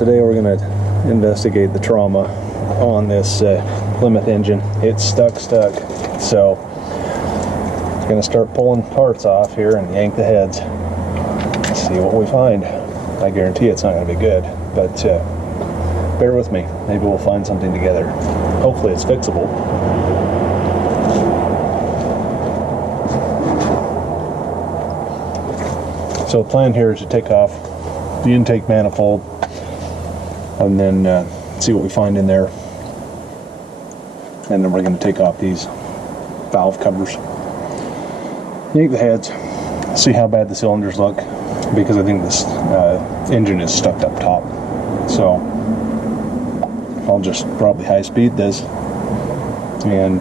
today we're going to investigate the trauma on this Plymouth engine. It's stuck. So I'm going to start pulling parts off here and yank the heads. See what we find. I guarantee it's not going to be good, but bear with me. Maybe we'll find something together. Hopefully it's fixable. So the plan here is to take off the intake manifold and then see what we find in there. And then we're going to take off these valve covers. Yank the heads, see how bad the cylinders look, because I think this engine is stuck up top. So I'll just probably high speed this and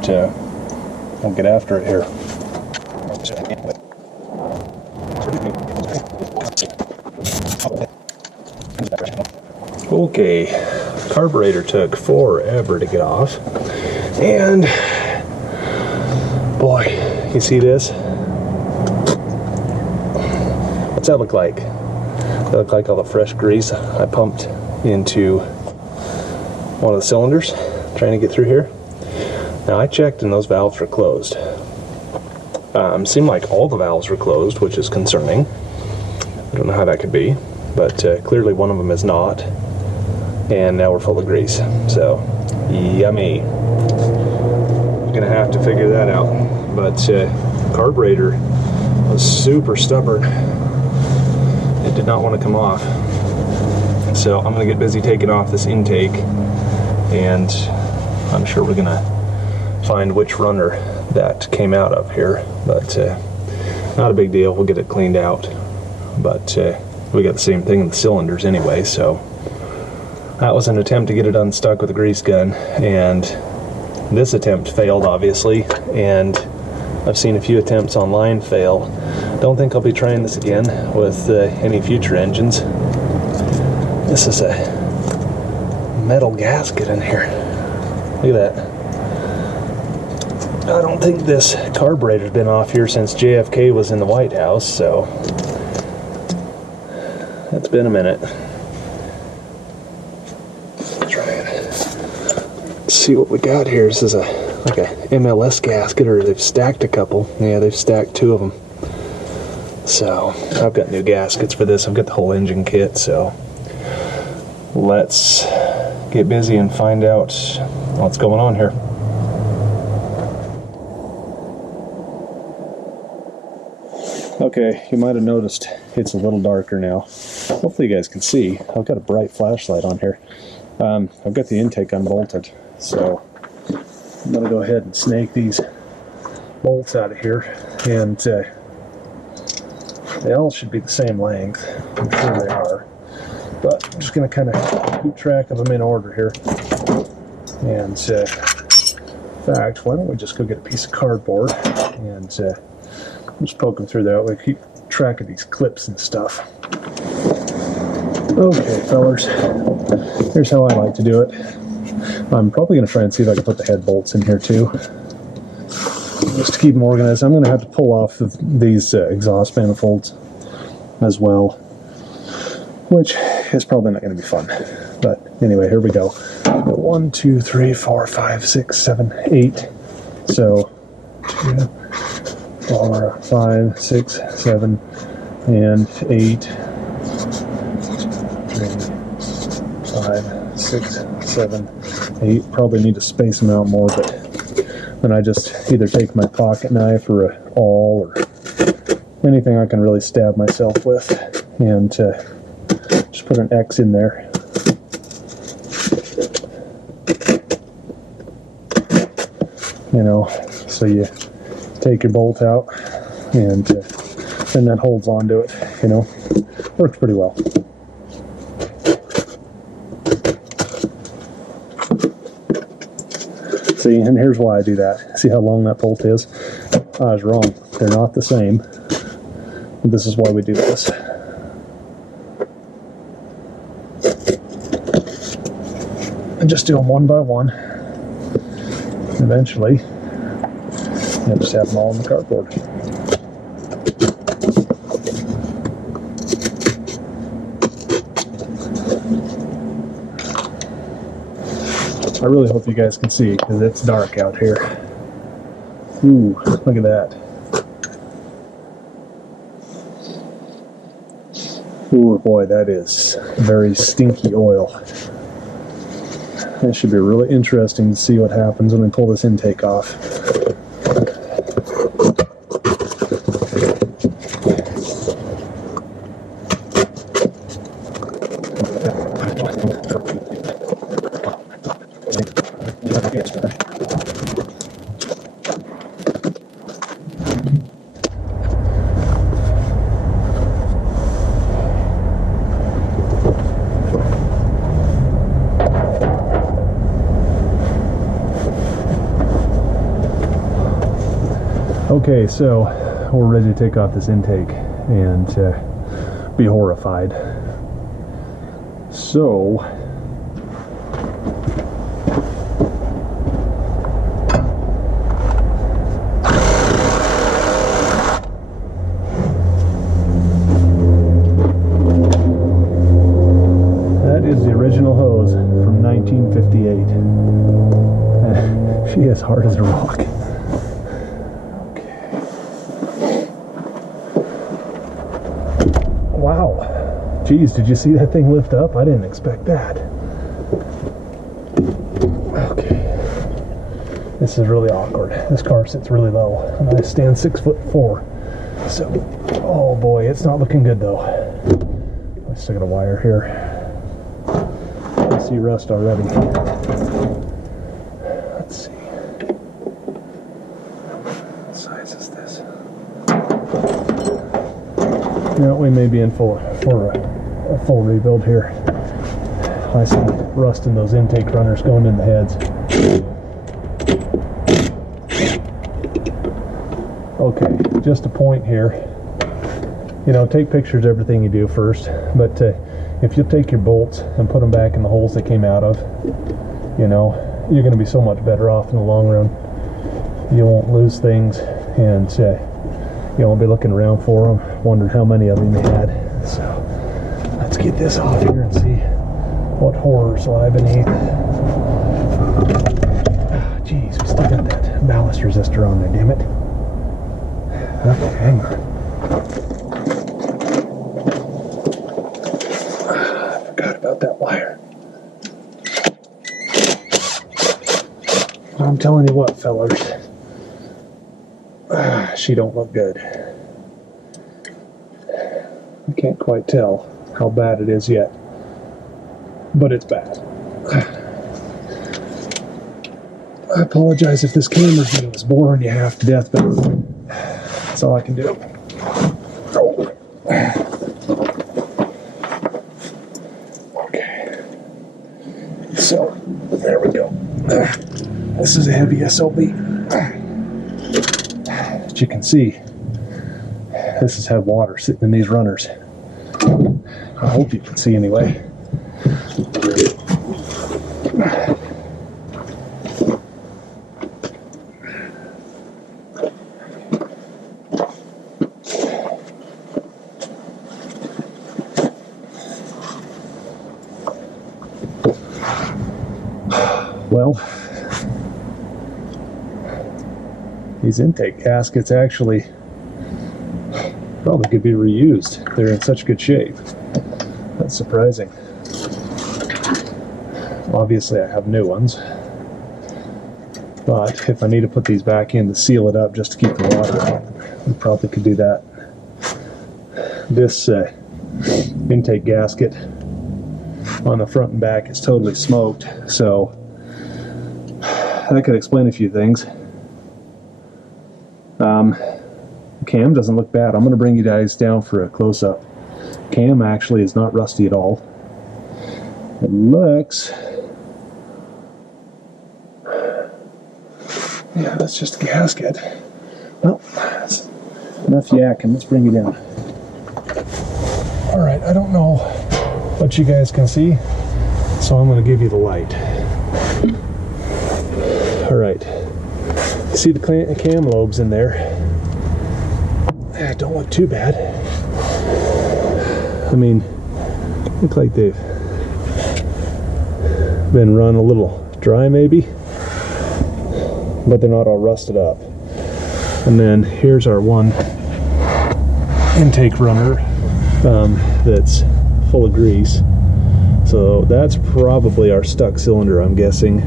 we'll get after it here. Okay, carburetor took forever to get off, and boy, you see this? What's that look like? That look like all the fresh grease I pumped into one of the cylinders trying to get through here. Now I checked and those valves were closed. Seemed like all the valves were closed, which is concerning. I don't know how that could be, but clearly one of them is not. And now we're full of grease. So, yummy. I'm gonna have to figure that out. But carburetor was super stubborn. It did not want to come off. So I'm gonna get busy taking off this intake, and I'm sure we're gonna find which runner that came out of here. But not a big deal. We'll get it cleaned out. But we got the same thing in the cylinders anyway, so that was an attempt to get it unstuck with a grease gun, and this attempt failed, obviously, and I've seen a few attempts online fail. Don't think I'll be trying this again with any future engines. This is a metal gasket in here. Look at that. I don't think this carburetor's been off here since JFK was in the White House, so it's been a minute. See what we got here. This is like a MLS gasket, or they've stacked a couple. Yeah, they've stacked two of them. So I've got new gaskets for this. I've got the whole engine kit, so let's get busy and find out what's going on here. Okay, you might have noticed it's a little darker now. Hopefully you guys can see. I've got a bright flashlight on here. I've got the intake unbolted, so I'm going to go ahead and snake these bolts out of here, and they all should be the same length. I'm sure they are, but I'm just going to kind of keep track of them in order here. And in fact, why don't we just go get a piece of cardboard and just poke them through that way, keep track of these clips and stuff. Okay, fellers, here's how I like to do it. I'm probably going to try and see if I can put the head bolts in here too, just to keep them organized. I'm going to have to pull off these exhaust manifolds as well, which is probably not going to be fun. But anyway, here we go. 1, 2, 3, 4, 5, 6, 7, 8. So 2, 4, 5, 6, 7, and 8. 5, 6, 7, 8. Probably need to space them out more, but then I just either take my pocket knife or a awl or anything I can really stab myself with, and just put an X in there. You know, so you take your bolt out, and then that holds onto it. You know, works pretty well. See, and here's why I do that. See how long that bolt is? I was wrong. They're not the same. But this is why we do this. And just do them one by one. Eventually, you'll just have them all in the cardboard. I really hope you guys can see because it's dark out here. Ooh, look at that. Ooh boy, that is very stinky oil. It should be really interesting to see what happens when we pull this intake off. Okay, so we're ready to take off this intake and be horrified. So that is the original hose from 1958. She is hard as a rock. Wow. Geez, did you see that thing lift up? I didn't expect that. Okay. This is really awkward. This car sits really low. And I stand 6'4". So, oh boy, it's not looking good though. I still got a wire here. I see rust already. Let's see. What size is this? Yeah, we may be in for a full rebuild here. I see rust in those intake runners going in the heads. Okay, just a point here. You know, take pictures of everything you do first, but if you take your bolts and put them back in the holes they came out of, you know, you're going to be so much better off in the long run. You won't lose things, and you won't be looking around for them, wondering how many of them you had. So let's get this off here and see what horrors lie beneath. Geez, we still got that ballast resistor on there, damn it. Okay, hang on. I forgot about that wire. I'm telling you what, fellers. She don't look good. I can't quite tell how bad it is yet, but it's bad. I apologize if this camera view is boring you half to death, but that's all I can do. Okay. So, there we go. This is a heavy SOB. As you can see, this has had water sitting in these runners. I hope you can see anyway. Well, these intake gaskets actually probably could be reused. They're in such good shape. That's surprising. Obviously I have new ones, but if I need to put these back in to seal it up just to keep the water out, we probably could do that. This intake gasket on the front and back is totally smoked, so that could explain a few things. Cam doesn't look bad. I'm going to bring you guys down for a close-up. Cam actually is not rusty at all. It looks... yeah, that's just a gasket. Well, that's enough yakking. Let's bring you down. Alright, I don't know what you guys can see, so I'm going to give you the light. Alright. See the cam lobes in there? Don't look too bad. I mean, look like they've been run a little dry maybe, but they're not all rusted up. And then here's our one intake runner that's full of grease. So that's probably our stuck cylinder, I'm guessing.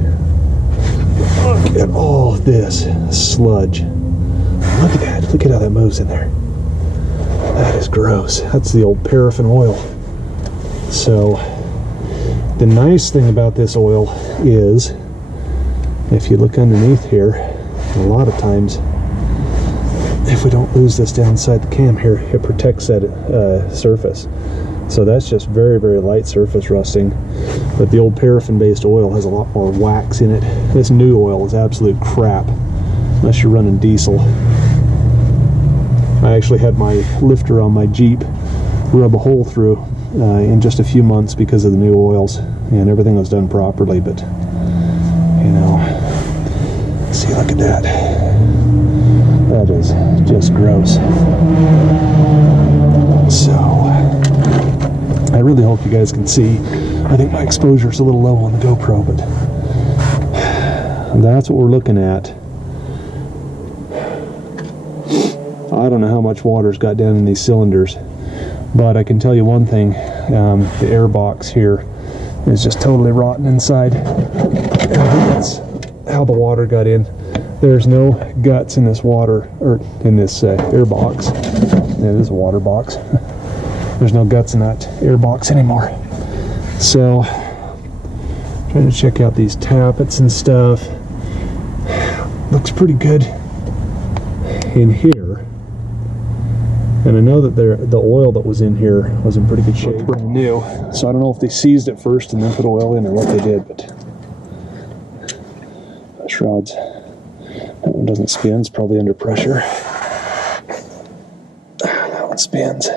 Look at all this sludge. Look at that. Look at how that moves in there. That is gross. That's the old paraffin oil. So the nice thing about this oil is, if you look underneath here, a lot of times, if we don't lose this down inside the cam here, it protects that surface. So that's just very, very light surface rusting. But the old paraffin-based oil has a lot more wax in it. This new oil is absolute crap, unless you're running diesel. I actually had my lifter on my Jeep rub a hole through in just a few months because of the new oils, and everything was done properly. But you know, see, look at that. That is just gross. So I really hope you guys can see. I think my exposure is a little low on the GoPro, but that's what we're looking at. I don't know how much water's got down in these cylinders, but I can tell you one thing, the air box here is just totally rotten inside. And I think that's how the water got in. There's no guts in this water, or in this air box. It is a water box. There's no guts in that air box anymore. So, trying to check out these tappets and stuff. Looks pretty good in here. And I know that the oil that was in here was in pretty good shape. Brand new. So I don't know if they seized it first and then put oil in or what they did, but mesh rods. That one doesn't spin, it's probably under pressure. That one spins.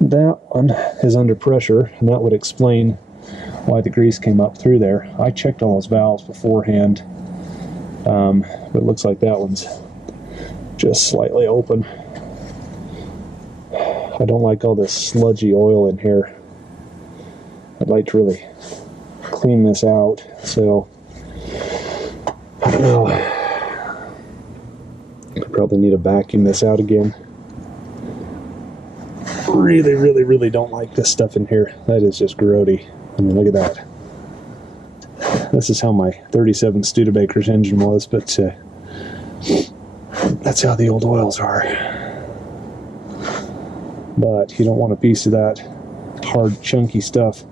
That one is under pressure, and that would explain why the grease came up through there. I checked all those valves beforehand, but it looks like that one's just slightly open. I don't like all this sludgy oil in here. I'd like to really clean this out, so I don't know. I probably need to vacuum this out again. Really, really, really don't like this stuff in here. That is just grody. I mean, look at that. This is how my 37 Studebaker's engine was, but that's how the old oils are. But you don't want a piece of that hard, chunky stuff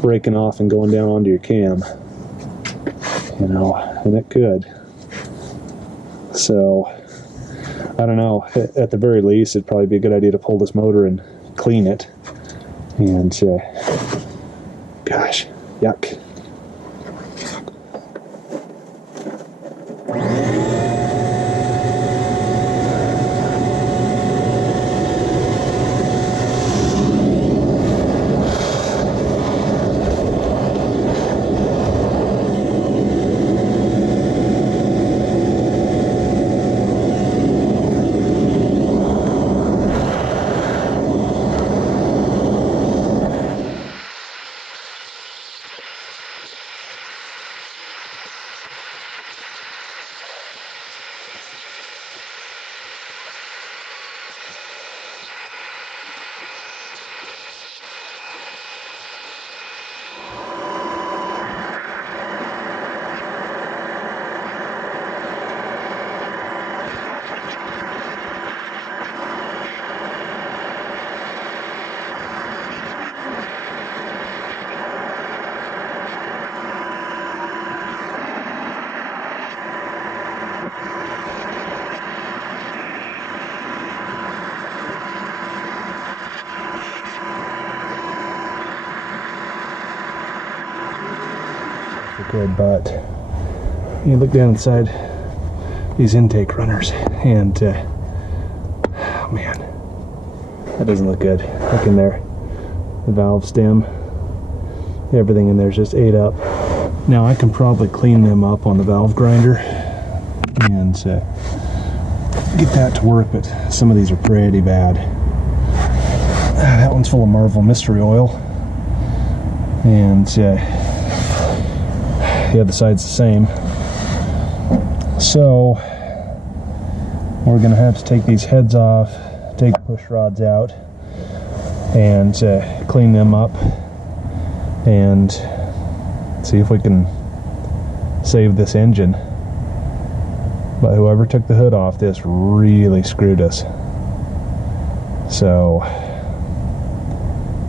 breaking off and going down onto your cam. You know, and it could. So, I don't know. At the very least, it'd probably be a good idea to pull this motor and clean it. And, gosh, yuck. Good, but you look down inside these intake runners, and oh man, that doesn't look good. Look in there, the valve stem, everything in there is just ate up. Now I can probably clean them up on the valve grinder and get that to work, but some of these are pretty bad. That one's full of Marvel Mystery Oil, and the other side's the same. So we're going to have to take these heads off, take the push rods out, and clean them up, and see if we can save this engine. But whoever took the hood off this really screwed us. So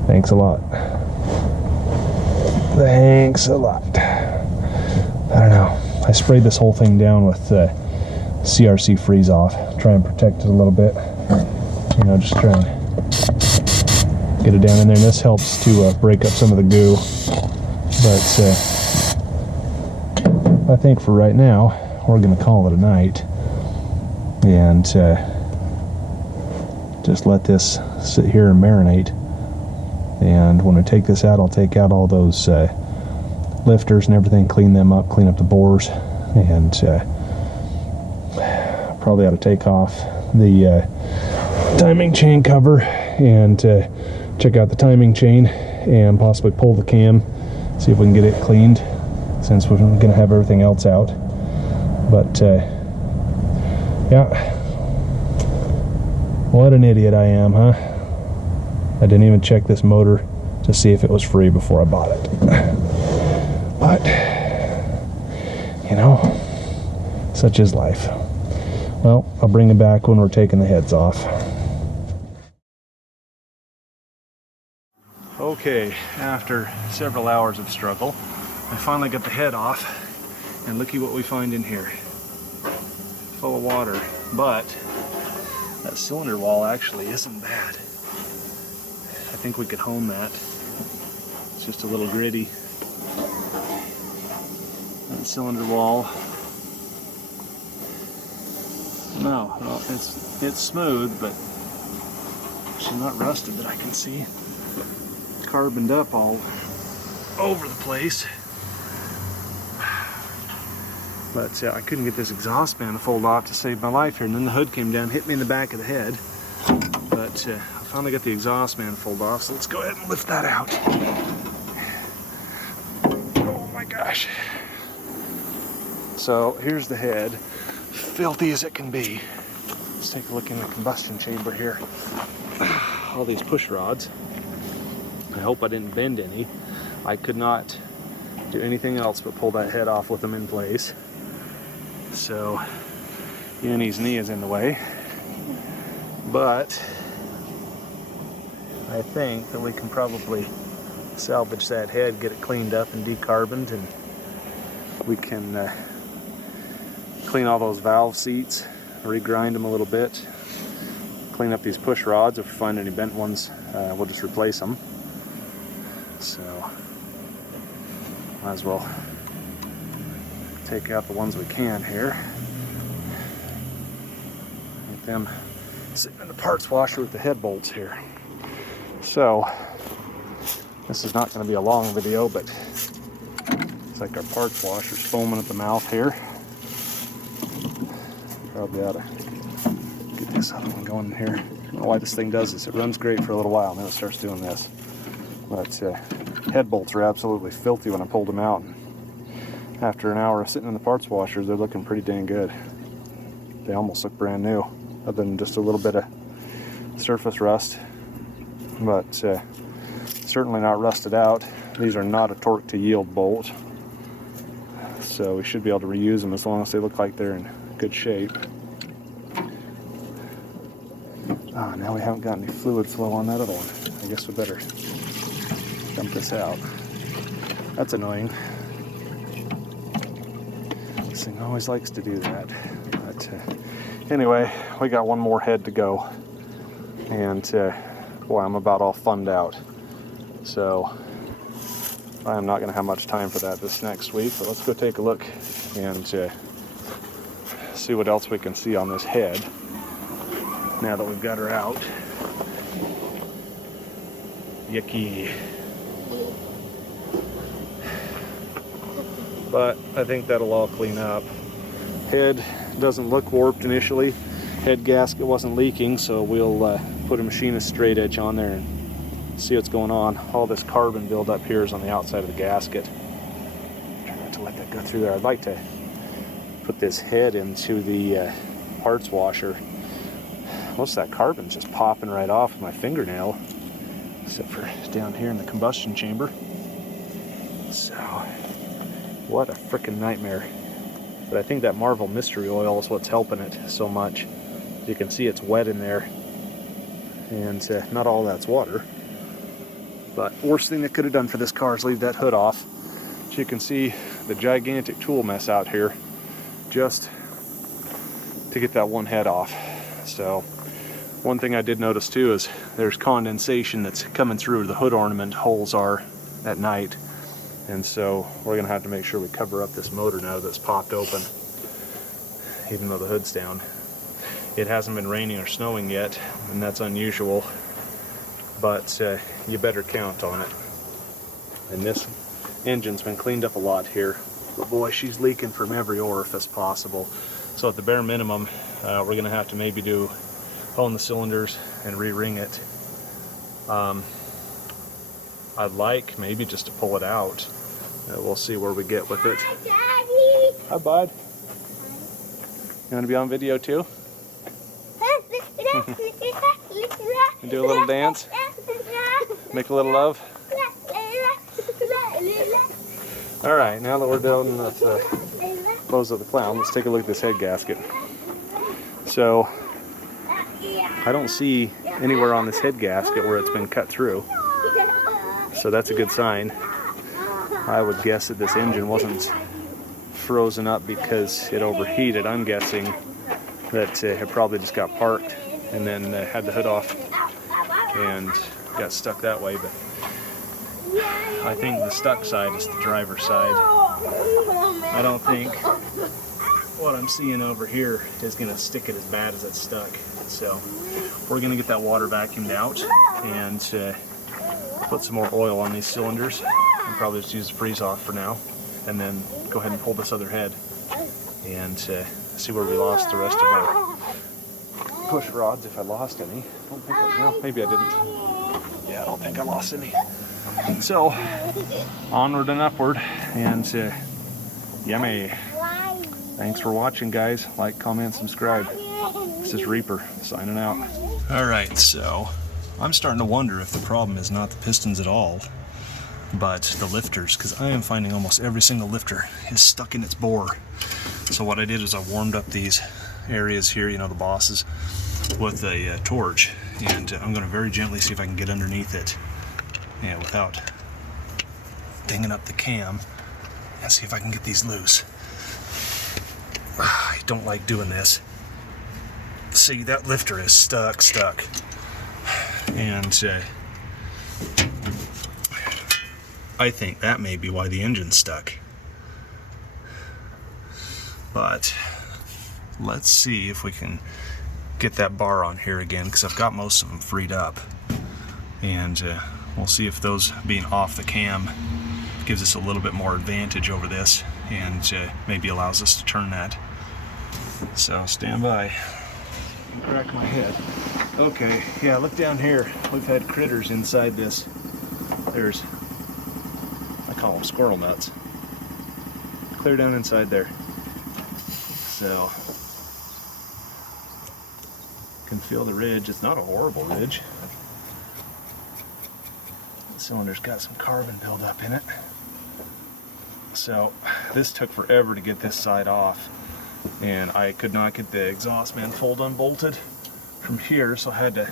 thanks a lot. Thanks a lot. I don't know. I sprayed this whole thing down with CRC freeze off. Try and protect it a little bit. You know, just try and get it down in there. And this helps to break up some of the goo. But I think for right now, we're going to call it a night. And just let this sit here and marinate. And when I take this out, I'll take out all those lifters and everything, clean them up, clean up the bores, and probably ought to take off the timing chain cover and check out the timing chain and possibly pull the cam, see if we can get it cleaned, since we're going to have everything else out. But yeah, what an idiot I am, huh? I didn't even check this motor to see if it was free before I bought it. But, you know, such is life. Well, I'll bring it back when we're taking the heads off. Okay, after several hours of struggle, I finally got the head off, and looky what we find in here. Full of water, but that cylinder wall actually isn't bad. I think we could hone that. It's just a little gritty. That cylinder wall. No, it's smooth, but actually not rusted that I can see. Carboned up all over the place. But I couldn't get this exhaust manifold off to save my life here, and then the hood came down, hit me in the back of the head. But I finally got the exhaust manifold off, so let's go ahead and lift that out. Oh my gosh. So here's the head, filthy as it can be. Let's take a look in the combustion chamber here. All these push rods. I hope I didn't bend any. I could not do anything else but pull that head off with them in place. So Uni's knee is in the way. But I think that we can probably salvage that head, get it cleaned up and decarboned, and we can clean all those valve seats, regrind them a little bit, clean up these push rods. If we find any bent ones, we'll just replace them. So might as well take out the ones we can here. Get them sitting in the parts washer with the head bolts here. So this is not going to be a long video, but it's like our parts washer's foaming at the mouth here. Probably ought to get this other one going in here. I don't know why this thing does this. It runs great for a little while, and then it starts doing this. But head bolts are absolutely filthy when I pulled them out. After an hour of sitting in the parts washers, they're looking pretty dang good. They almost look brand new, other than just a little bit of surface rust. But certainly not rusted out. These are not a torque to yield bolt, so we should be able to reuse them as long as they look like they're in good shape. Ah, now we haven't got any fluid flow on that other one. I guess we better dump this out. That's annoying. This thing always likes to do that. But anyway, we got one more head to go, and boy, I'm about all funned out. So I'm not going to have much time for that this next week, but let's go take a look and see what else we can see on this head now that we've got her out. Yucky. But I think that'll all clean up. Head doesn't look warped initially. Head gasket wasn't leaking, so we'll put a machinist straight edge on there and see what's going on. All this carbon buildup here is on the outside of the gasket. Try not to let that go through there. I'd like to put this head into the parts washer. Most of that carbon's just popping right off with my fingernail, except for down here in the combustion chamber. So, what a freaking nightmare. But I think that Marvel Mystery Oil is what's helping it so much. As you can see, it's wet in there, and not all that's water. But worst thing that could have done for this car is leave that hood off. As you can see, the gigantic tool mess out here just to get that one head off. So one thing I did notice too is there's condensation that's coming through where the hood ornament holes are at night. And so we're gonna have to make sure we cover up this motor now that's popped open, even though the hood's down. It hasn't been raining or snowing yet, and that's unusual, but you better count on it. And this engine's been cleaned up a lot here, but boy, she's leaking from every orifice possible. So at the bare minimum, we're gonna have to maybe hone the cylinders and re-ring it. I'd like maybe just to pull it out. We'll see where we get with it. Hi, Daddy. Hi, bud. You want to be on video too? And do a little dance? Make a little love? All right, now that we're done with the close of the clown, let's take a look at this head gasket. So, I don't see anywhere on this head gasket where it's been cut through. So that's a good sign. I would guess that this engine wasn't frozen up because it overheated. I'm guessing that it probably just got parked and then had the hood off and got stuck that way. But I think the stuck side is the driver's side. I don't think what I'm seeing over here is going to stick it as bad as it's stuck. So we're going to get that water vacuumed out and put some more oil on these cylinders and probably just use the freeze off for now, and then go ahead and pull this other head and see where we lost the rest of our push rods, if I lost any. I don't think no, maybe I didn't. Yeah, I don't think I lost any. So onward and upward, and yummy. Thanks for watching, guys. Like, comment, subscribe. This is Reaper signing out. Alright, so I'm starting to wonder if the problem is not the pistons at all, but the lifters, because I am finding almost every single lifter is stuck in its bore. So what I did is I warmed up these areas here, you know, the bosses, with a torch, and I'm going to very gently see if I can get underneath it, yeah, without dinging up the cam, and see if I can get these loose. I don't like doing this. See, that lifter is stuck. And I think that may be why the engine's stuck. But let's see if we can get that bar on here again, because I've got most of them freed up. And we'll see if those being off the cam gives us a little bit more advantage over this, and maybe allows us to turn that. So stand by. Crack my head. Okay, yeah, look down here. We've had critters inside this. There's, I call them squirrel nuts. Clear down inside there. So, can feel the ridge. It's not a horrible ridge. The cylinder's got some carbon buildup in it. So, this took forever to get this side off, and I could not get the exhaust manifold unbolted from here, so I had to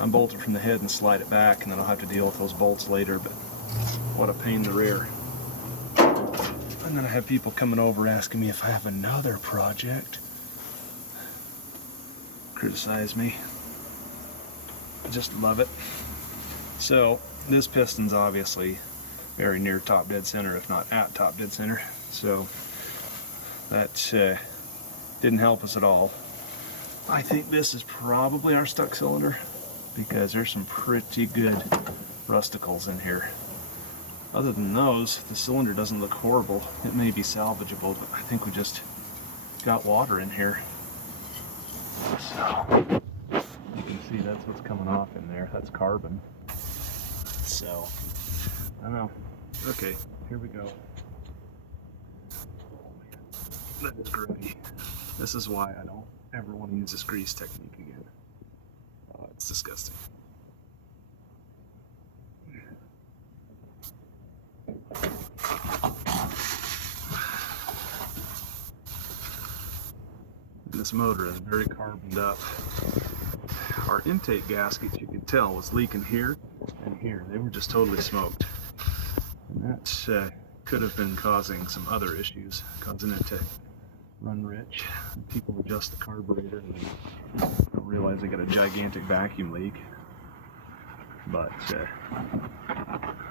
unbolt it from the head and slide it back, and then I'll have to deal with those bolts later. But what a pain in the rear. And then I have people coming over asking me if I have another project. Criticize me. I just love it. So this piston's obviously very near top dead center, if not at top dead center. So that didn't help us at all. I think this is probably our stuck cylinder, because there's some pretty good rusticles in here. Other than those, the cylinder doesn't look horrible. It may be salvageable, but I think we just got water in here. So you can see that's what's coming off in there. That's carbon. So I don't know. Okay, here we go. That is grody. This is why I don't ever want to use this grease technique again. It's disgusting. This motor is very carboned up. Our intake gaskets, you could tell, was leaking here and here. They were just totally smoked. And that could have been causing some other issues, causing it to run rich. People adjust the carburetor and they don't realize they got a gigantic vacuum leak. But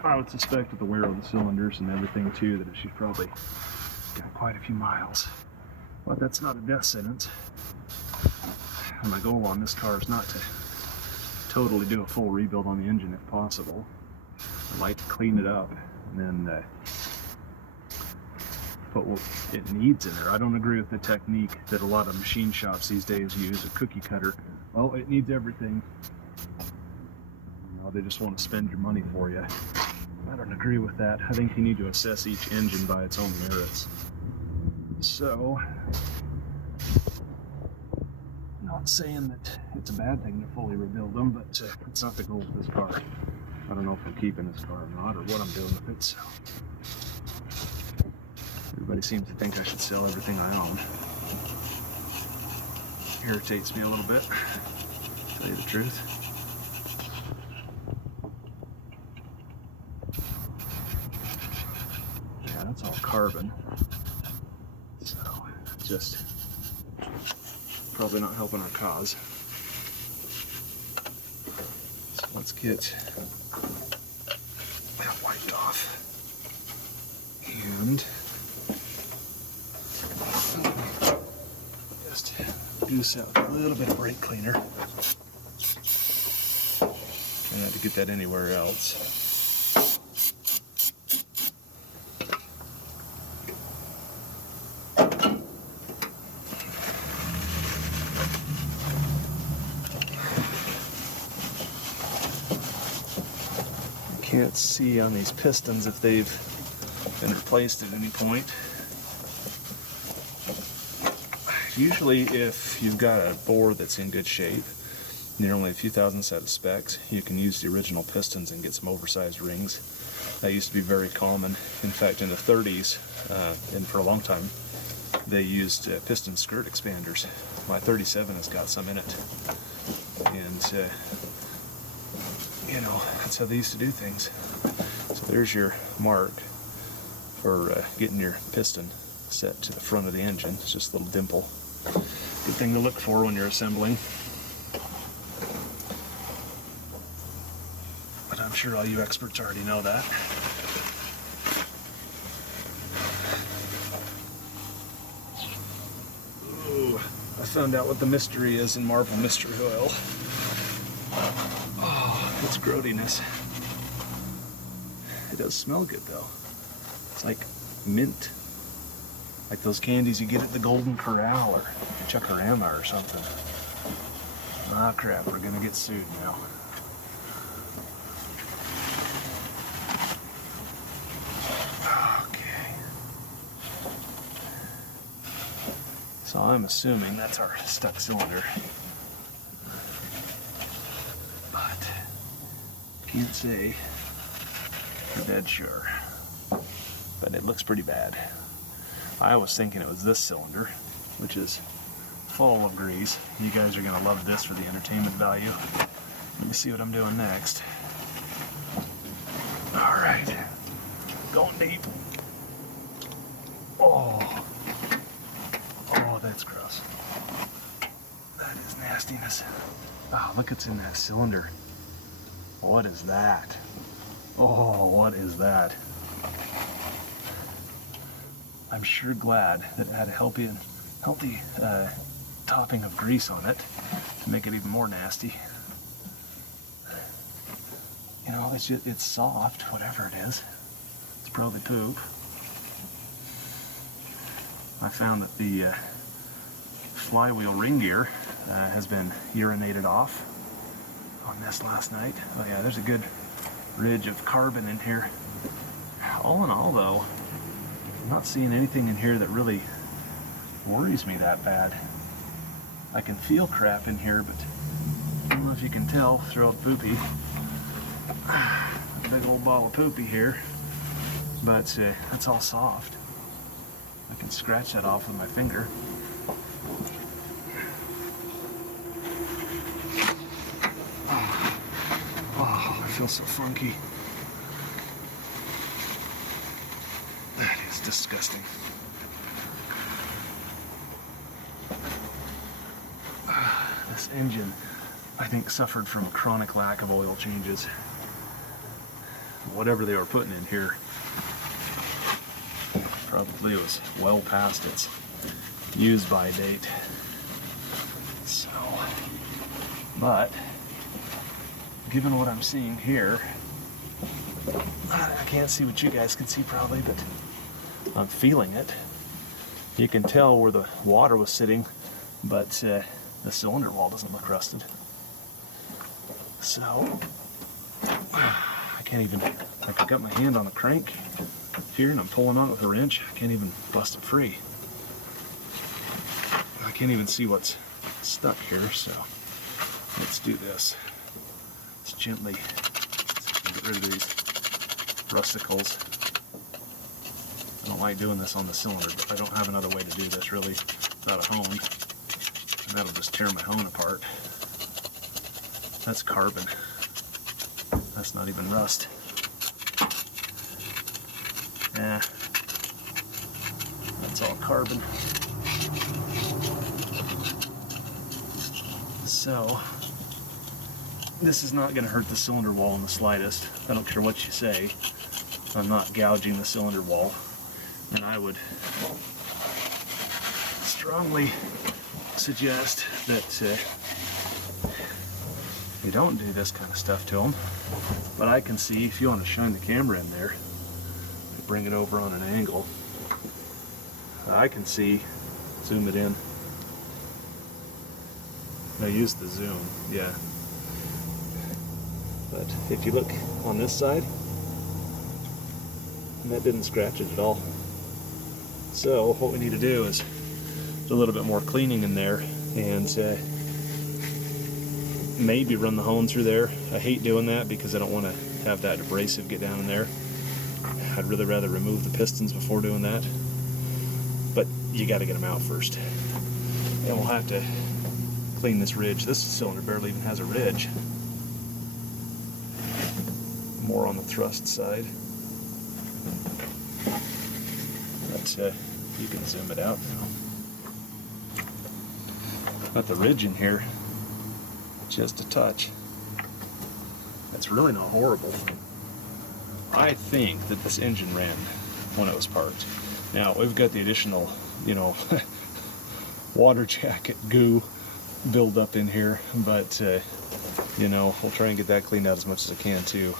I would suspect with the wear of the cylinders and everything too that she's probably got quite a few miles. But that's not a death sentence. And my goal on this car is not to totally do a full rebuild on the engine if possible. I'd like to clean it up and then put what it needs in there. I don't agree with the technique that a lot of machine shops these days use, a cookie cutter. Well, it needs everything. You know, they just want to spend your money for you. I don't agree with that. I think you need to assess each engine by its own merits. So, not saying that it's a bad thing to fully rebuild them, but it's not the goal of this car. I don't know if I'm keeping this car or not, or what I'm doing with it, so. Everybody seems to think I should sell everything I own. Irritates me a little bit, to tell you the truth. Yeah, that's all carbon. So, just probably not helping our cause. So let's get that wiped off. And just goose out a little bit of brake cleaner. Try not to get that anywhere else. Can't see on these pistons if they've been replaced at any point. Usually if you've got a bore that's in good shape, and you're only a few thousand set of specs, you can use the original pistons and get some oversized rings. That used to be very common. In fact, in the 30s, and for a long time, they used piston skirt expanders. My 37 has got some in it. And you know, that's how they used to do things. So there's your mark for getting your piston set to the front of the engine. It's just a little dimple. Good thing to look for when you're assembling. But I'm sure all you experts already know that. Ooh, I found out what the mystery is in Marvel Mystery Oil. It's grodiness. It does smell good though. It's like mint. Like those candies you get at the Golden Corral or Chuckarama or something. Ah crap, we're gonna get sued now. Okay. So I'm assuming that's our stuck cylinder. Can't say for dead sure, but it looks pretty bad. I was thinking it was this cylinder, which is full of grease. You guys are gonna love this for the entertainment value. Let me see what I'm doing next. All right, going deep. Oh, that's gross. That is nastiness. Oh, look, it's in that cylinder. What is that? Oh, what is that? I'm sure glad that it had a healthy topping of grease on it to make it even more nasty. You know, it's soft, whatever it is. It's probably poop. I found that the flywheel ring gear has been urinated off on this last night. Oh yeah, there's a good ridge of carbon in here. All in all though, I'm not seeing anything in here that really worries me that bad. I can feel crap in here, but I don't know if you can tell, throw out poopy. A big old ball of poopy here, but it's all soft. I can scratch that off with my finger. Oh, I feel so funky. That is disgusting. This engine, I think, suffered from a chronic lack of oil changes. Whatever they were putting in here, probably was well past its use-by date. So, but given what I'm seeing here, I can't see what you guys can see probably, but I'm feeling it. You can tell where the water was sitting, but the cylinder wall doesn't look rusted. So, I can't even, like, I've got my hand on the crank here and I'm pulling on it with a wrench. I can't even bust it free. I can't even see what's stuck here, so let's do this. Let's gently get rid of these rusticles. I don't like doing this on the cylinder, but I don't have another way to do this really without a hone. And that'll just tear my hone apart. That's carbon. That's not even rust. Yeah, that's all carbon. So, this is not going to hurt the cylinder wall in the slightest. I don't care what you say. I'm not gouging the cylinder wall. And I would strongly suggest that you don't do this kind of stuff to them. But I can see, if you want to shine the camera in there, bring it over on an angle, I can see, zoom it in. I use the zoom, yeah. But if you look on this side, and that didn't scratch it at all. So what we need to do is do a little bit more cleaning in there and maybe run the hone through there. I hate doing that because I don't want to have that abrasive get down in there. I'd really rather remove the pistons before doing that. But you got to get them out first. And we'll have to clean this ridge. This cylinder barely even has a ridge. More on the thrust side. But you can zoom it out now. Got the ridge in here, just a touch. It's really not horrible. I think that this engine ran when it was parked. Now we've got the additional, water jacket goo build up in here, but we'll try and get that cleaned out as much as I can too.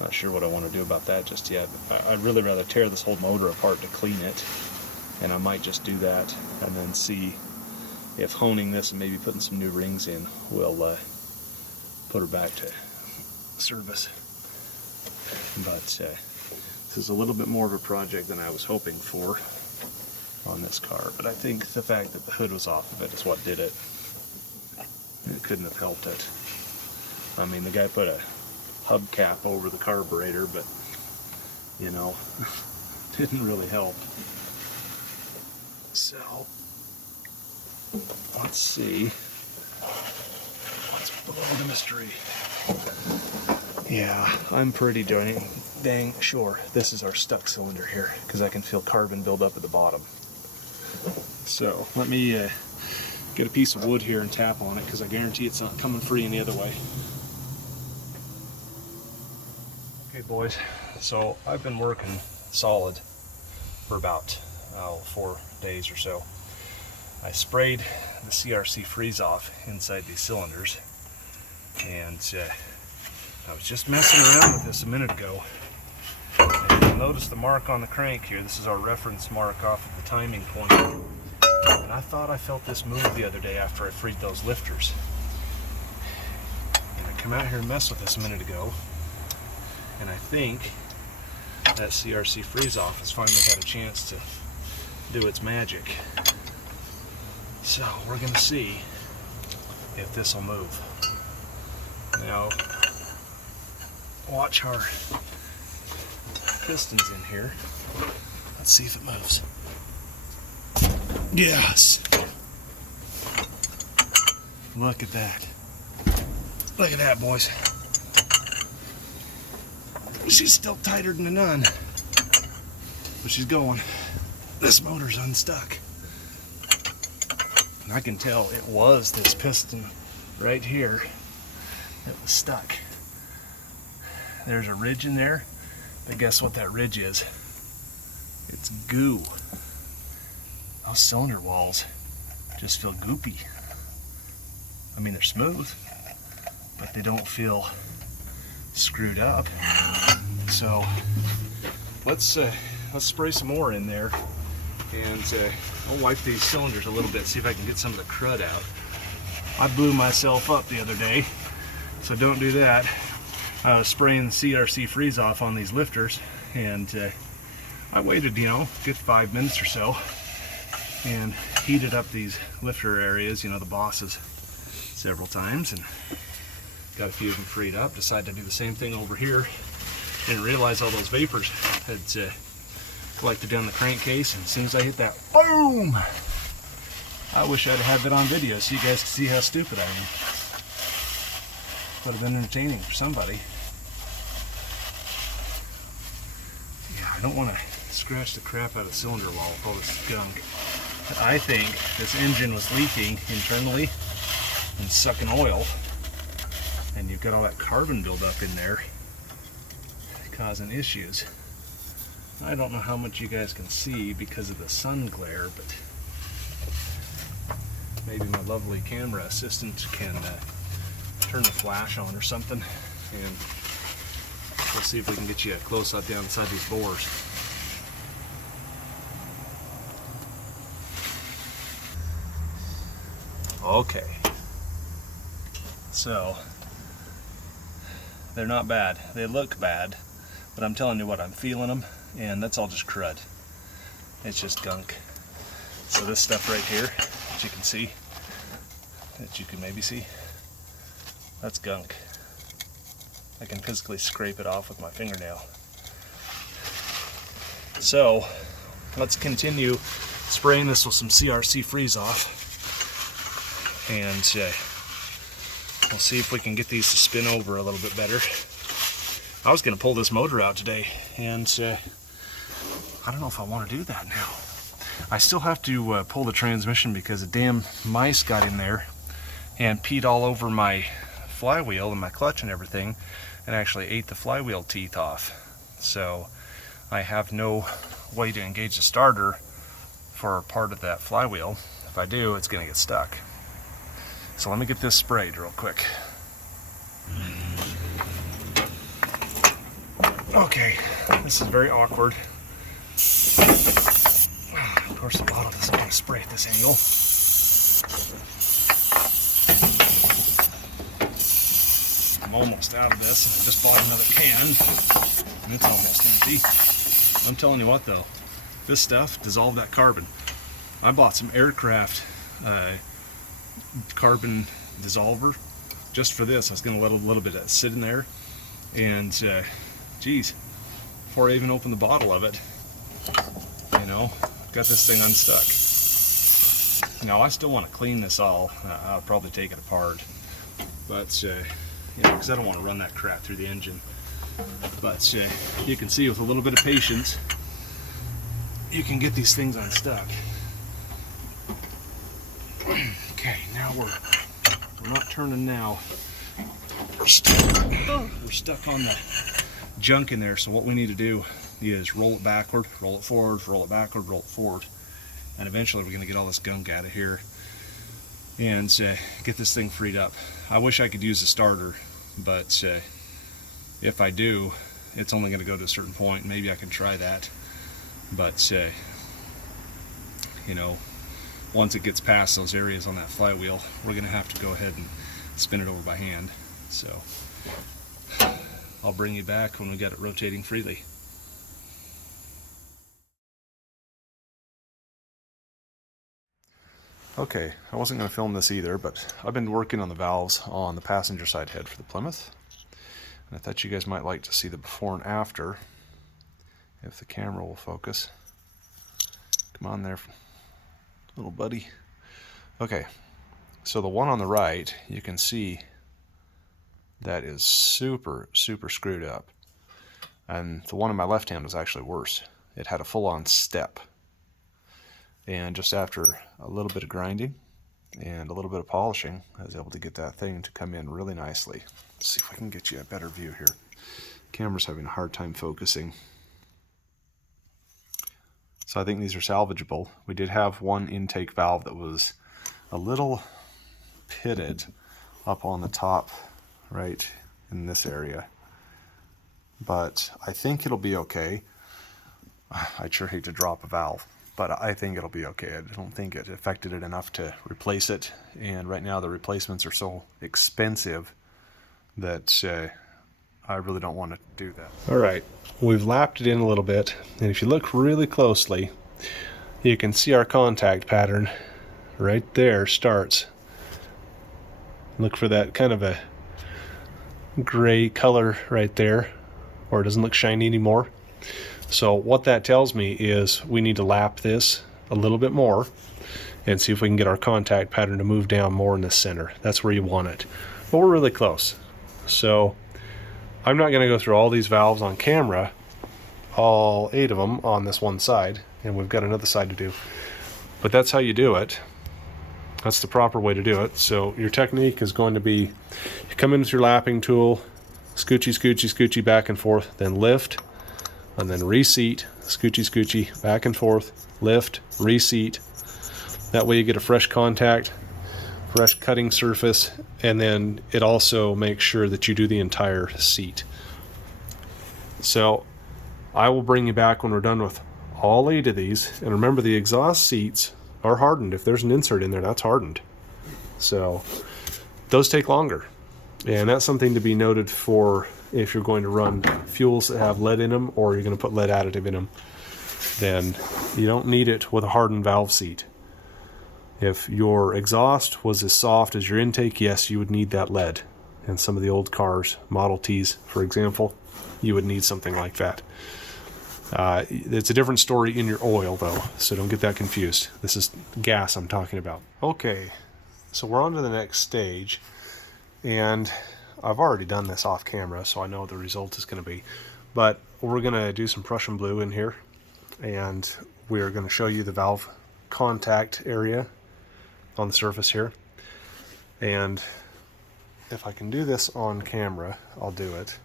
Not sure what I want to do about that just yet. I'd really rather tear this whole motor apart to clean it, and I might just do that and then see if honing this and maybe putting some new rings in will put her back to service. But this is a little bit more of a project than I was hoping for on this car, but I think the fact that the hood was off of it is what did it. It couldn't have helped it. I mean, the guy put a hubcap over the carburetor, but didn't really help. So let's see what's below the mystery. Yeah, I'm pretty dang sure this is our stuck cylinder here, because I can feel carbon build up at the bottom. So let me get a piece of wood here and tap on it, because I guarantee it's not coming free any other way. Okay boys, so I've been working solid for about 4 days or so. I sprayed the CRC freeze off inside these cylinders, and I was just messing around with this a minute ago, and you'll notice the mark on the crank here. This is our reference mark off of the timing point, and I thought I felt this move the other day after I freed those lifters. And I come out here and mess with this a minute ago, and I think that CRC freeze off has finally had a chance to do its magic. So we're gonna see if this will move. Now, watch our pistons in here. Let's see if it moves. Yes! Look at that. Look at that, boys. She's still tighter than a nun, but she's going. This motor's unstuck. And I can tell it was this piston right here that was stuck. There's a ridge in there, but guess what that ridge is? It's goo. Those cylinder walls just feel goopy. I mean, they're smooth, but they don't feel screwed up. So let's spray some more in there, and I'll wipe these cylinders a little bit, see if I can get some of the crud out. I blew myself up the other day, so don't do that. I was spraying the CRC freeze off on these lifters, and I waited, you know, a good 5 minutes or so, and heated up these lifter areas, you know, the bosses, several times, and got a few of them freed up. Decided to do the same thing over here. Didn't realize all those vapors had collected down the crankcase, and as soon as I hit that, boom! I wish I'd had that on video so you guys could see how stupid I am. Would have been entertaining for somebody. Yeah, I don't want to scratch the crap out of the cylinder wall with all this gunk. I think this engine was leaking internally and sucking oil, and you've got all that carbon buildup in there causing issues. I don't know how much you guys can see because of the sun glare, but maybe my lovely camera assistant can turn the flash on or something, and we'll see if we can get you a close-up down inside these bores. Okay, so they're not bad. They look bad, but I'm telling you what, I'm feeling them, and that's all just crud. It's just gunk. So this stuff right here that you can see, that you can maybe see, that's gunk. I can physically scrape it off with my fingernail. So let's continue spraying this with some CRC freeze off, and we'll see if we can get these to spin over a little bit better. I was going to pull this motor out today, and I don't know if I want to do that now. I still have to pull the transmission because the damn mice got in there and peed all over my flywheel and my clutch and everything, and actually ate the flywheel teeth off. So I have no way to engage the starter for part of that flywheel. If I do, it's going to get stuck. So let me get this sprayed real quick. Okay, this is very awkward. Of course, the bottle doesn't want to spray at this angle. I'm almost out of this, and I just bought another can, and it's almost empty. I'm telling you what, though, this stuff dissolved that carbon. I bought some aircraft carbon dissolver just for this. I was going to let a little bit of that sit in there, and geez, before I even opened the bottle of it, you know, got this thing unstuck. Now I still want to clean this all. I'll probably take it apart, but you know, because I don't want to run that crap through the engine. But you can see with a little bit of patience, you can get these things unstuck. Okay, now we're not turning now. We're stuck on the junk in there. So what we need to do is roll it backward, roll it forward, roll it backward, roll it forward, and eventually we're going to get all this gunk out of here and get this thing freed up. I wish I could use a starter, but if I do, it's only going to go to a certain point. Maybe I can try that, but you know, once it gets past those areas on that flywheel, we're going to have to go ahead and spin it over by hand. So I'll bring you back when we got it rotating freely. Okay, I wasn't going to film this either, but I've been working on the valves on the passenger side head for the Plymouth. And I thought you guys might like to see the before and after, if the camera will focus. Come on there, little buddy. Okay, so the one on the right, you can see that is super, super screwed up. And the one in my left hand was actually worse. It had a full-on step. And just after a little bit of grinding and a little bit of polishing, I was able to get that thing to come in really nicely. Let's see if I can get you a better view here. Camera's having a hard time focusing. So I think these are salvageable. We did have one intake valve that was a little pitted up on the top right in this area. But I think it'll be okay. I'd sure hate to drop a valve, but I think it'll be okay. I don't think it affected it enough to replace it. And right now the replacements are so expensive that I really don't want to do that. All right, we've lapped it in a little bit. And if you look really closely, you can see our contact pattern right there starts. Look for that kind of a gray color right there, or it doesn't look shiny anymore. So what that tells me is we need to lap this a little bit more and see if we can get our contact pattern to move down more in the center. That's where you want it. But we're really close. So I'm not going to go through all these valves on camera, all 8 of them on this one side, and we've got another side to do. But that's how you do it. That's the proper way to do it. So your technique is going to be, you come in with your lapping tool, scoochy, scoochy, scoochy, back and forth, then lift, and then reseat, scoochy, scoochy, back and forth, lift, reseat. That way you get a fresh contact, fresh cutting surface, and then it also makes sure that you do the entire seat. So I will bring you back when we're done with all 8 of these. And remember, the exhaust seats are hardened. If there's an insert in there, that's hardened. So those take longer. And that's something to be noted for if you're going to run fuels that have lead in them, or you're going to put lead additive in them. Then you don't need it with a hardened valve seat. If your exhaust was as soft as your intake, yes, you would need that lead. And some of the old cars, Model Ts, for example, you would need something like that. It's a different story in your oil, though, so don't get that confused. This is gas I'm talking about. Okay, so we're on to the next stage, and I've already done this off camera, so I know what the result is going to be. But we're going to do some Prussian blue in here, and we're going to show you the valve contact area on the surface here. And if I can do this on camera, I'll do it.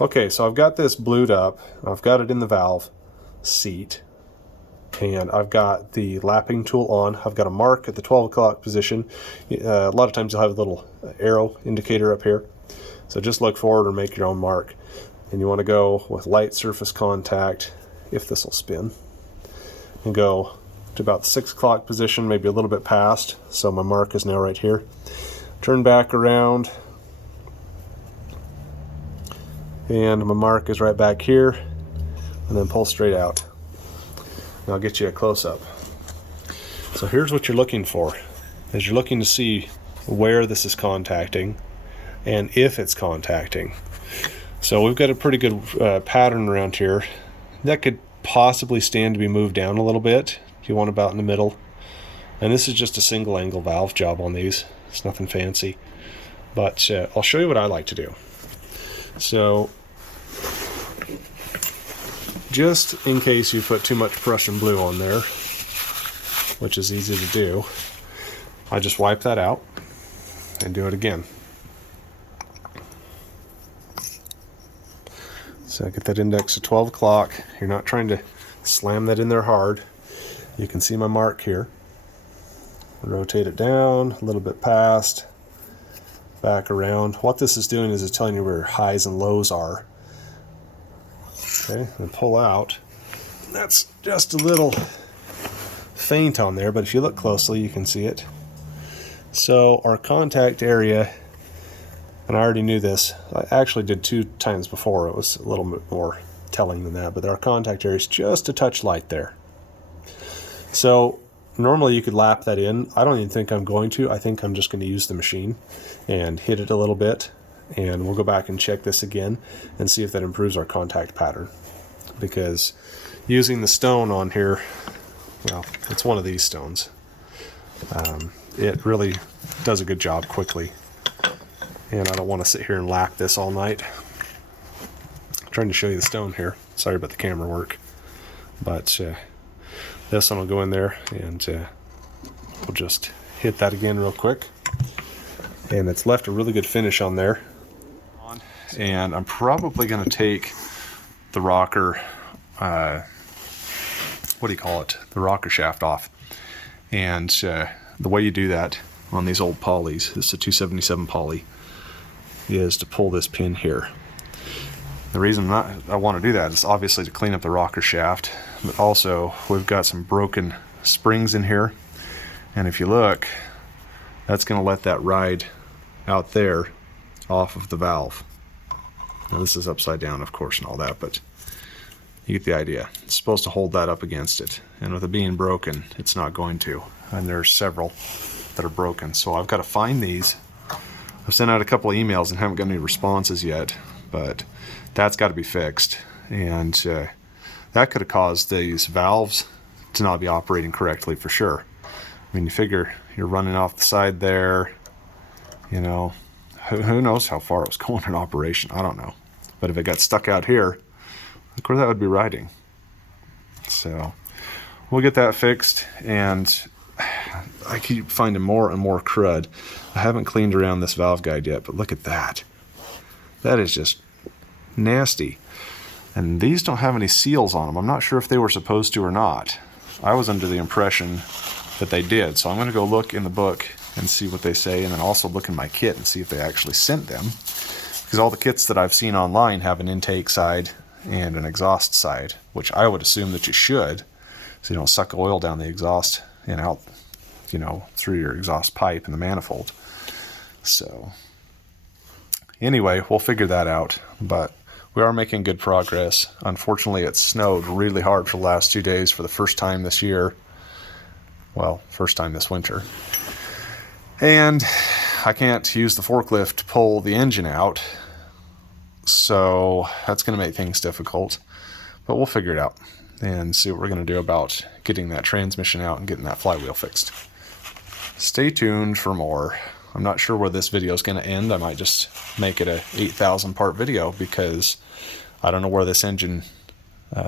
Okay, so I've got this blued up. I've got it in the valve seat, and I've got the lapping tool on. I've got a mark at the 12 o'clock position. A lot of times you'll have a little arrow indicator up here. So just look for it or make your own mark. And you want to go with light surface contact, if this will spin, and go to about the 6 o'clock position, maybe a little bit past. So my mark is now right here. Turn back around, and my mark is right back here, and then pull straight out. And I'll get you a close-up. So here's what you're looking for, is you're looking to see where this is contacting and if it's contacting. So we've got a pretty good pattern around here. That could possibly stand to be moved down a little bit if you want about in the middle. And this is just a single angle valve job on these. It's nothing fancy. But I'll show you what I like to do. So just in case you put too much Prussian blue on there, which is easy to do, I just wipe that out and do it again. So I get that index to 12 o'clock. You're not trying to slam that in there hard. You can see my mark here. Rotate it down a little bit past, back around. What this is doing is it's telling you where highs and lows are. Okay, and pull out. That's just a little faint on there, but if you look closely, you can see it. So our contact area, and I already knew this, I actually did 2 times before, it was a little bit more telling than that, but our contact area is just a touch light there. So normally you could lap that in. I don't even think I'm going to. I think I'm just going to use the machine and hit it a little bit, and we'll go back and check this again and see if that improves our contact pattern. Because using the stone on here, well, it's one of these stones. It really does a good job quickly. And I don't want to sit here and lap this all night. I'm trying to show you the stone here. Sorry about the camera work. But this one will go in there, and we'll just hit that again real quick. And it's left a really good finish on there. And I'm probably going to take the rocker, what do you call it? The rocker shaft off. And the way you do that on these old polys, this is a 277 poly, is to pull this pin here. The reason I want to do that is obviously to clean up the rocker shaft, but also we've got some broken springs in here, and if you look, that's going to let that ride out there off of the valve. Now this is upside down, of course, and all that, but you get the idea. It's supposed to hold that up against it, and with it being broken, it's not going to, and there's several that are broken, so I've got to find these. I've sent out a couple of emails and haven't got any responses yet, but that's got to be fixed. And that could have caused these valves to not be operating correctly for sure. I mean, you figure you're running off the side there, you know, who knows how far it was going in operation. I don't know. But if it got stuck out here, of course that would be riding. So we'll get that fixed, and I keep finding more and more crud. I haven't cleaned around this valve guide yet, but look at that. That is just nasty. And these don't have any seals on them. I'm not sure if they were supposed to or not. I was under the impression that they did, so I'm going to go look in the book and see what they say, and then also look in my kit and see if they actually sent them. Because all the kits that I've seen online have an intake side and an exhaust side, which I would assume that you should, so you don't suck oil down the exhaust and out, you know, through your exhaust pipe in the manifold. So anyway, we'll figure that out, but we are making good progress. Unfortunately, it snowed really hard for the last 2 days for the first time this year. Well, first time this winter. And I can't use the forklift to pull the engine out, so that's going to make things difficult. But we'll figure it out and see what we're going to do about getting that transmission out and getting that flywheel fixed. Stay tuned for more. I'm not sure where this video is going to end. I might just make it a 8,000 part video, because I don't know where this engine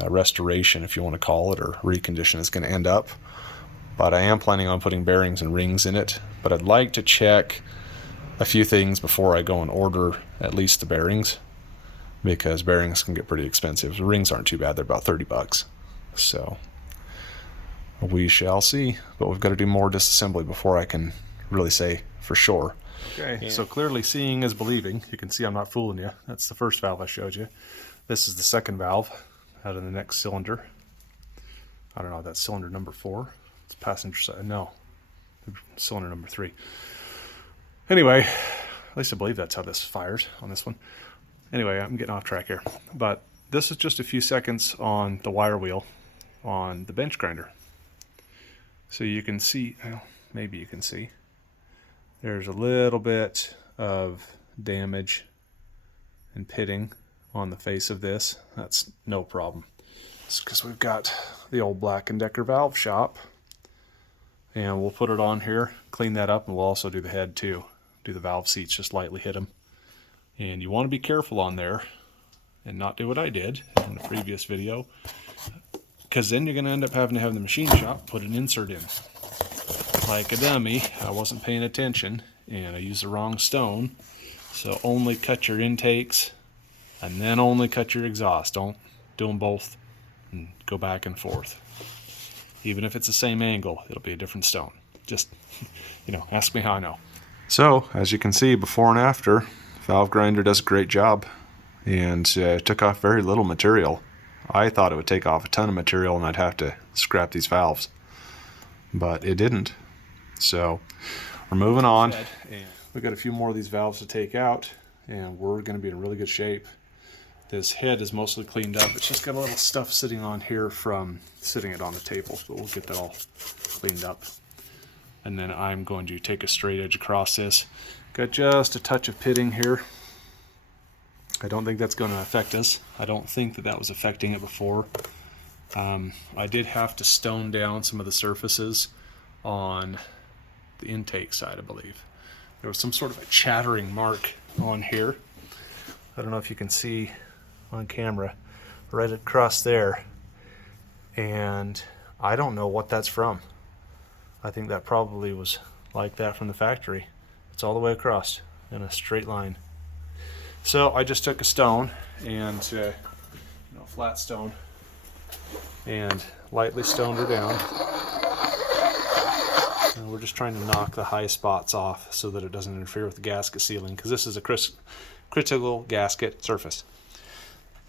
restoration, if you want to call it, or recondition is going to end up. But I am planning on putting bearings and rings in it. But I'd like to check a few things before I go and order at least the bearings, because bearings can get pretty expensive. The rings aren't too bad. They're about 30 bucks. So we shall see. But we've got to do more disassembly before I can really say for sure. Okay, so clearly seeing is believing. You can see I'm not fooling you. That's the first valve I showed you. This is the second valve out of the next cylinder. I don't know, that's cylinder number 4. It's passenger side. No, cylinder number 3. Anyway, at least I believe that's how this fires on this one. Anyway, I'm getting off track here. But this is just a few seconds on the wire wheel on the bench grinder. So you can see, well, maybe you can see, there's a little bit of damage and pitting on the face of this. That's no problem. It's because we've got the old Black & Decker valve shop, and we'll put it on here, clean that up, and we'll also do the head too. Do the valve seats, just lightly hit them. And you want to be careful on there and not do what I did in the previous video, because then you're going to end up having to have the machine shop put an insert in. Like a dummy, I wasn't paying attention and I used the wrong stone. So only cut your intakes and then only cut your exhaust. Don't do them both and go back and forth. Even if it's the same angle, it'll be a different stone. Just, you know, ask me how I know. So as you can see, before and after, valve grinder does a great job, and took off very little material. I thought it would take off a ton of material and I'd have to scrap these valves, but it didn't. So we're moving on. We've got a few more of these valves to take out, and we're going to be in really good shape. This head is mostly cleaned up. It's just got a little stuff sitting on here from sitting it on the table, so we'll get that all cleaned up. And then I'm going to take a straight edge across this. Got just a touch of pitting here. I don't think that's going to affect us. I don't think that that was affecting it before. I did have to stone down some of the surfaces on the intake side, I believe. There was some sort of a chattering mark on here. I don't know if you can see on camera, right across there. And I don't know what that's from. I think that probably was like that from the factory. It's all the way across in a straight line. So I just took a stone and flat stone, and lightly stoned her down. And we're just trying to knock the high spots off so that it doesn't interfere with the gasket sealing, because this is a critical gasket surface.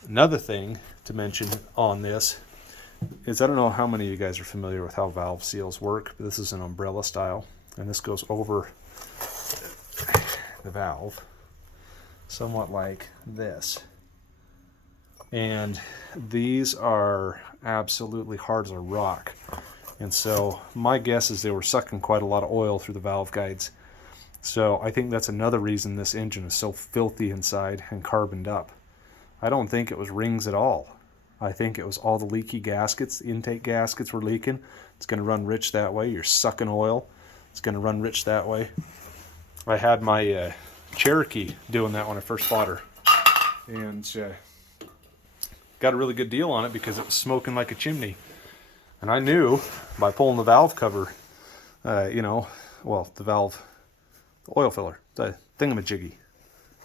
Another thing to mention on this is, I don't know how many of you guys are familiar with how valve seals work, but this is an umbrella style, and this goes over the valve somewhat like this. And these are absolutely hard as a rock. And so my guess is they were sucking quite a lot of oil through the valve guides. So I think that's another reason this engine is so filthy inside and carboned up. I don't think it was rings at all. I think it was all the leaky gaskets. The intake gaskets were leaking. It's going to run rich that way. You're sucking oil. It's going to run rich that way. I had my Cherokee doing that when I first bought her. And got a really good deal on it because it was smoking like a chimney. And I knew by pulling the valve cover, the oil filler, the thingamajiggy,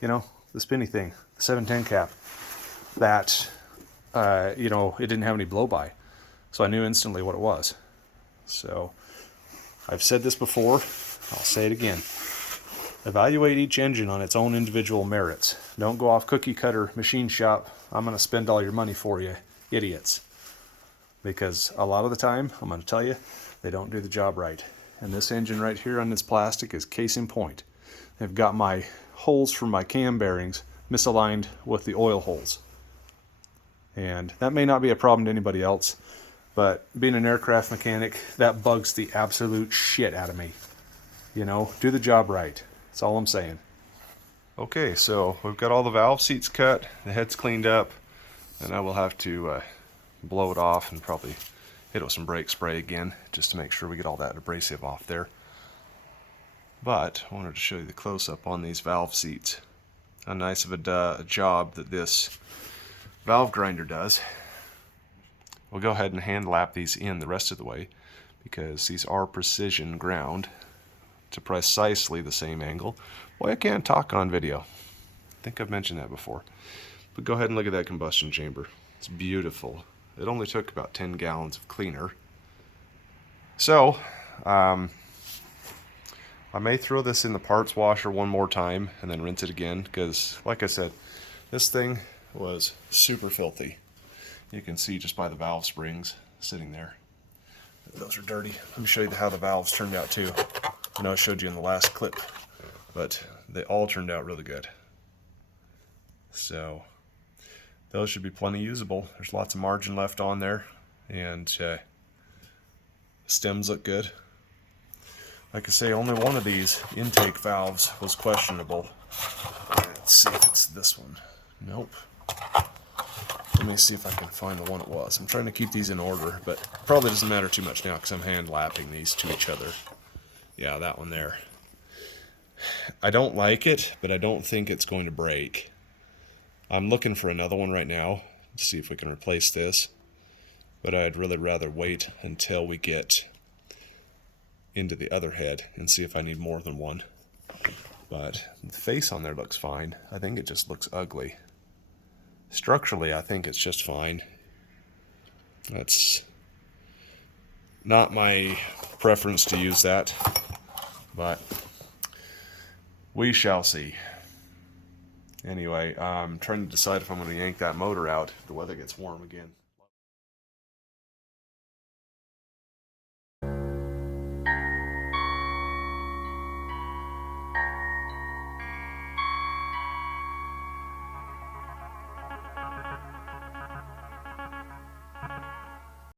the spinny thing, the 710 cap, that, it didn't have any blow-by. So I knew instantly what it was. So I've said this before, I'll say it again. Evaluate each engine on its own individual merits. Don't go off cookie cutter machine shop. I'm going to spend all your money for you, idiots. Because a lot of the time, I'm going to tell you, they don't do the job right. And this engine right here on this plastic is case in point. They've got my holes for my cam bearings misaligned with the oil holes. And that may not be a problem to anybody else, but being an aircraft mechanic, that bugs the absolute shit out of me. Do the job right. That's all I'm saying. Okay, so we've got all the valve seats cut, the head's cleaned up, and I will have to blow it off and probably hit it with some brake spray again just to make sure we get all that abrasive off there. But I wanted to show you the close-up on these valve seats. How nice of a job that this valve grinder does. We'll go ahead and hand lap these in the rest of the way because these are precision ground to precisely the same angle. Boy, I can't talk on video. I think I've mentioned that before. But go ahead and look at that combustion chamber. It's beautiful. It only took about 10 gallons of cleaner. So, I may throw this in the parts washer one more time and then rinse it again because, like I said, this thing was super filthy. You can see just by the valve springs sitting there. Those are dirty. Let me show you how the valves turned out too. I know I showed you in the last clip, but they all turned out really good. So those should be plenty usable. There's lots of margin left on there, and stems look good. Like I say, only one of these intake valves was questionable. Let's see if it's this one. Nope. Let me see if I can find the one it was. I'm trying to keep these in order, but probably doesn't matter too much now because I'm hand lapping these to each other. Yeah, that one there. I don't like it, but I don't think it's going to break. I'm looking for another one right now to see if we can replace this, but I'd really rather wait until we get into the other head and see if I need more than one. But the face on there looks fine. I think it just looks ugly. Structurally, I think it's just fine. That's not my preference to use that, but we shall see. Anyway, I'm trying to decide if I'm going to yank that motor out if the weather gets warm again.